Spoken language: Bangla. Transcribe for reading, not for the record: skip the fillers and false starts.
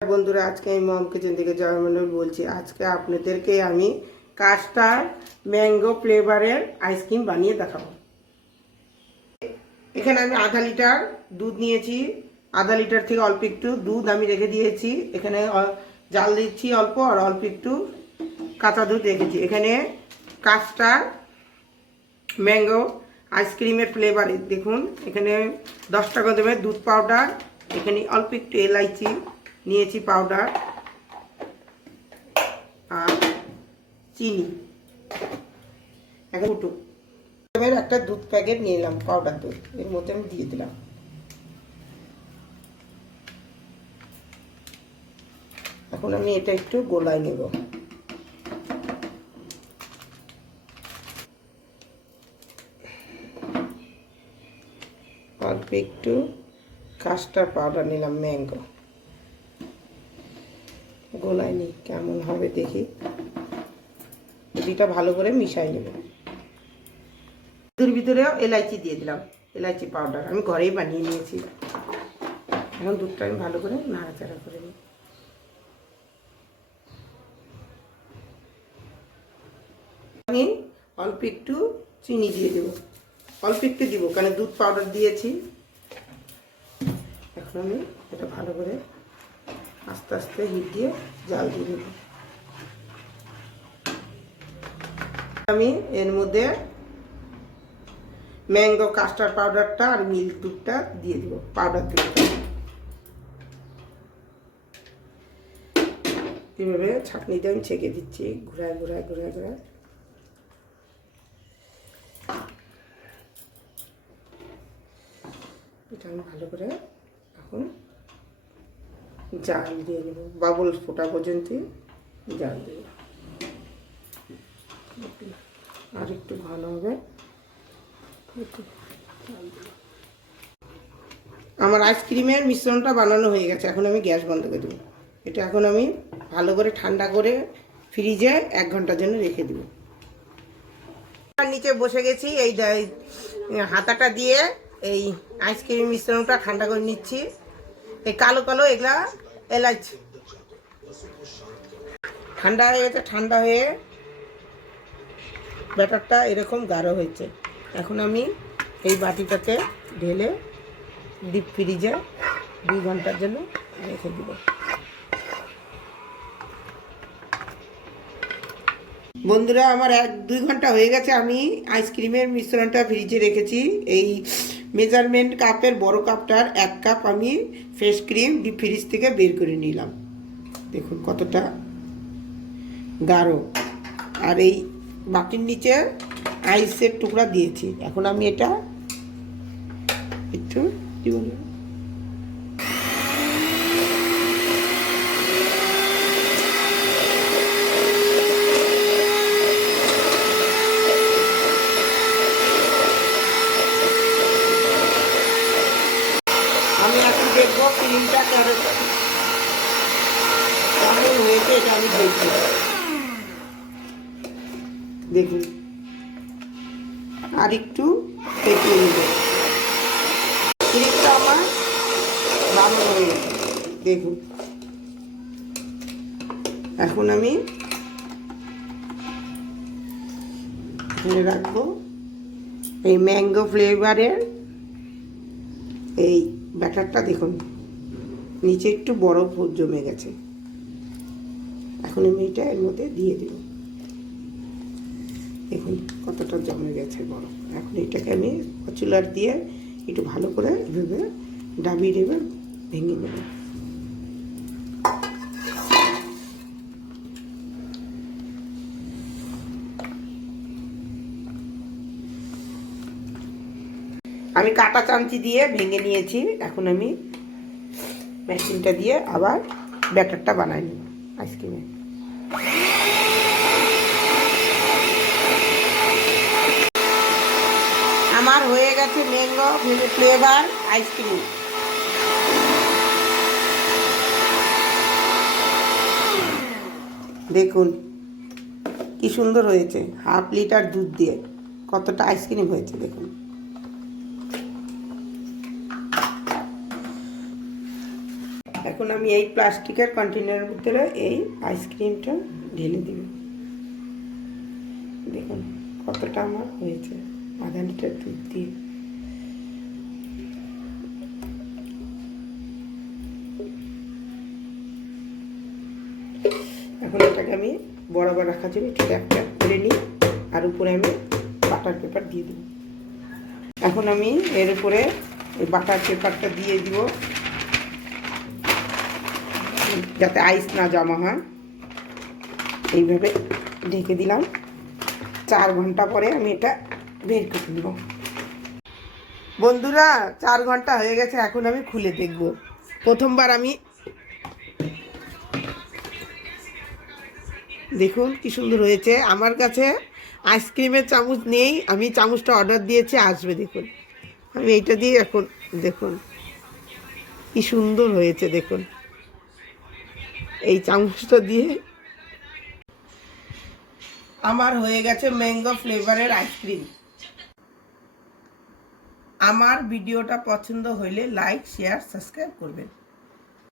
বন্ধুরা, আজকে আমি মম কিচেন থেকে জয়মন্ডল বলছি। আজকে আপনাদেরকে আমি কাস্টার্ড ম্যাঙ্গো ফ্লেভারের আইসক্রিম বানিয়ে দেখাবো। এখানে আমি আধা লিটার দুধ নিয়েছি। আধা লিটার থেকে অল্প একটু দুধ আমি রেখে দিয়েছি। এখানে জাল দিচ্ছি অল্প, আর অল্প একটু কাঁচা দুধ রেখেছি। এখানে কাস্টার্ড ম্যাঙ্গো আইসক্রিমের ফ্লেভার দেখুন। এখানে 10 টাকা দামের দুধ পাউডার, এখানে অল্প একটু এলাইচি নিয়েছি পাউডার, আর চিনি। এখন একটা দুধ প্যাকেট নিয়ে এলাম, পাউডার দুধ এর মধ্যে আমি দিয়ে দিলাম। এখন আমি এটা একটু গোলায় নেব। অল্প একটু কাস্টার্ড পাউডার নিলাম, ম্যাঙ্গো গোলায় নিই কেমন হবে দেখি। দুইটা ভালো করে মিশাই নেব। দুধের ভিতরেও এলাইচি দিয়ে দিলাম, এলাইচি পাউডার আমি ঘরেই বানিয়ে নিয়েছি। এখন দুধটা আমি ভালো করে নাড়াচাড়া করে নিই। আমি অল্প একটু চিনি দিয়ে দেবো, অল্প একটু দিব কারণ দুধ পাউডার দিয়েছি। এখন আমি এটা ভালো করে আস্তে আস্তে হিট দিয়ে জাল দিয়ে দেব। আমি এর মধ্যে ম্যাঙ্গো কাস্টার্ড পাউডারটা আর মিল্ক দুধটা দিয়ে দেবো, পাউডার দুধটা। এভাবে ছাঁকনিতে আমি ছেঁকে দিচ্ছি, ঘুরায় ঘুরায় ঘুরায় ঘুরায়। এটা আমি ভালো করে এখন জাল দিয়ে নেব, বাবল ফোটা পর্যন্ত জাল দেব। আর একটু ভালো হবে। আমার আইসক্রিমের মিশ্রণটা বানানো হয়ে গেছে। এখন আমি গ্যাস বন্ধ করে দেবো। এটা এখন আমি ভালো করে ঠান্ডা করে ফ্রিজে 1 ঘন্টার জন্য রেখে দেবো। নিচে বসে গেছি, এই হাতাটা দিয়ে এই আইসক্রিম মিশ্রণটা ঠান্ডা করে নিচ্ছি। এই কালো কালো এগুলা এলাচ ঠান্ডা হয়ে গেছে। ঠান্ডা হয়ে ব্যাটারটা এরকম গাঢ় হয়েছে। এখন আমি এই বাটিটাতে ঢেলে ডিপ ফ্রিজে 2 ঘন্টার জন্য রেখে দেব। বন্ধুরা, আমার 1-2 ঘন্টা হয়ে গেছে। আমি আইসক্রিমের মিশ্রণটা ফ্রিজে রেখেছি। এই মেজারমেন্ট কাপের বড় কাপটার 1 কাপ আমি ফ্রেশ ক্রিম ডিপ ফ্রিজ থেকে বের করে নিলাম। দেখুন কতটা গাঢ়। আর এই বাটির নিচে আইসের টুকরা দিয়েছি। এখন আমি এটা একটু কি বলবো, আমি এখন দেখবো ক্রিমটা কেমন হয়েছে। এটা আমি দেখবো। দেখুন আর একটু ফেটিয়ে নেব। ক্রিমটা আমার ভালো হয়ে গেছে দেখুন। এখন আমি এখানে রাখবো এই ম্যাঙ্গো ফ্লেভারের এই ব্যাটারটা। দেখুন নিচে একটু বরফ জমে গেছে। এখন আমি এটা এর মধ্যে দিয়ে দেব। দেখুন কতটা জমে গেছে বরফ। এখন এটাকে আমি চুলার দিয়ে একটু ভালো করে এভাবে ডাবিয়ে নেবে, ভেঙে নেব। আমি কাঁটা চামচি দিয়ে ভেঙে নিয়েছি। এখন আমি মেশিনটা দিয়ে আবার ব্যাটারটা বানাই নিই আইসক্রিমে। আমার হয়ে গেছে ম্যাঙ্গো ফ্লেভার আইসক্রিম। দেখুন কি সুন্দর হয়েছে। 1/2 লিটার দুধ দিয়ে কতটা আইসক্রিম হয়েছে দেখুন। এখন আমি এই প্লাস্টিকের কন্টেনারের ভিতরে এই আইসক্রিমটা ঢেলে দিব। দেখুন কতটা আমার হয়েছে আধা লিটার দুধ দিয়ে। এখন এটাকে আমি বরাবর রাখার জন্য একটু ট্যাপ ট্যাপ করে নিই, আর উপরে আমি বাটার পেপার দিয়ে দেবো। এখন আমি এর উপরে এই বাটার পেপারটা দিয়ে দিব যাতে আইস না জমা হয়। এইভাবে ঢেকে দিলাম। 4 ঘন্টা পরে আমি এটা বের করে নেব। বন্ধুরা 4 ঘন্টা হয়ে গেছে, এখন আমি খুলে দেখব। প্রথমবার আমি দেখুন কি সুন্দর হয়েছে। আমার কাছে আইসক্রিমের চামচ নেই, আমি চামচটা অর্ডার দিয়েছি, আসবে। দেখুন আমি এইটা দিয়ে এখন দেখুন কি সুন্দর হয়েছে। দেখুন এই চামচটা দিয়ে আমার হয়ে গেছে ম্যাঙ্গো ফ্লেভারের আইসক্রিম। আমার ভিডিওটা পছন্দ হইলে লাইক, শেয়ার, সাবস্ক্রাইব করবেন।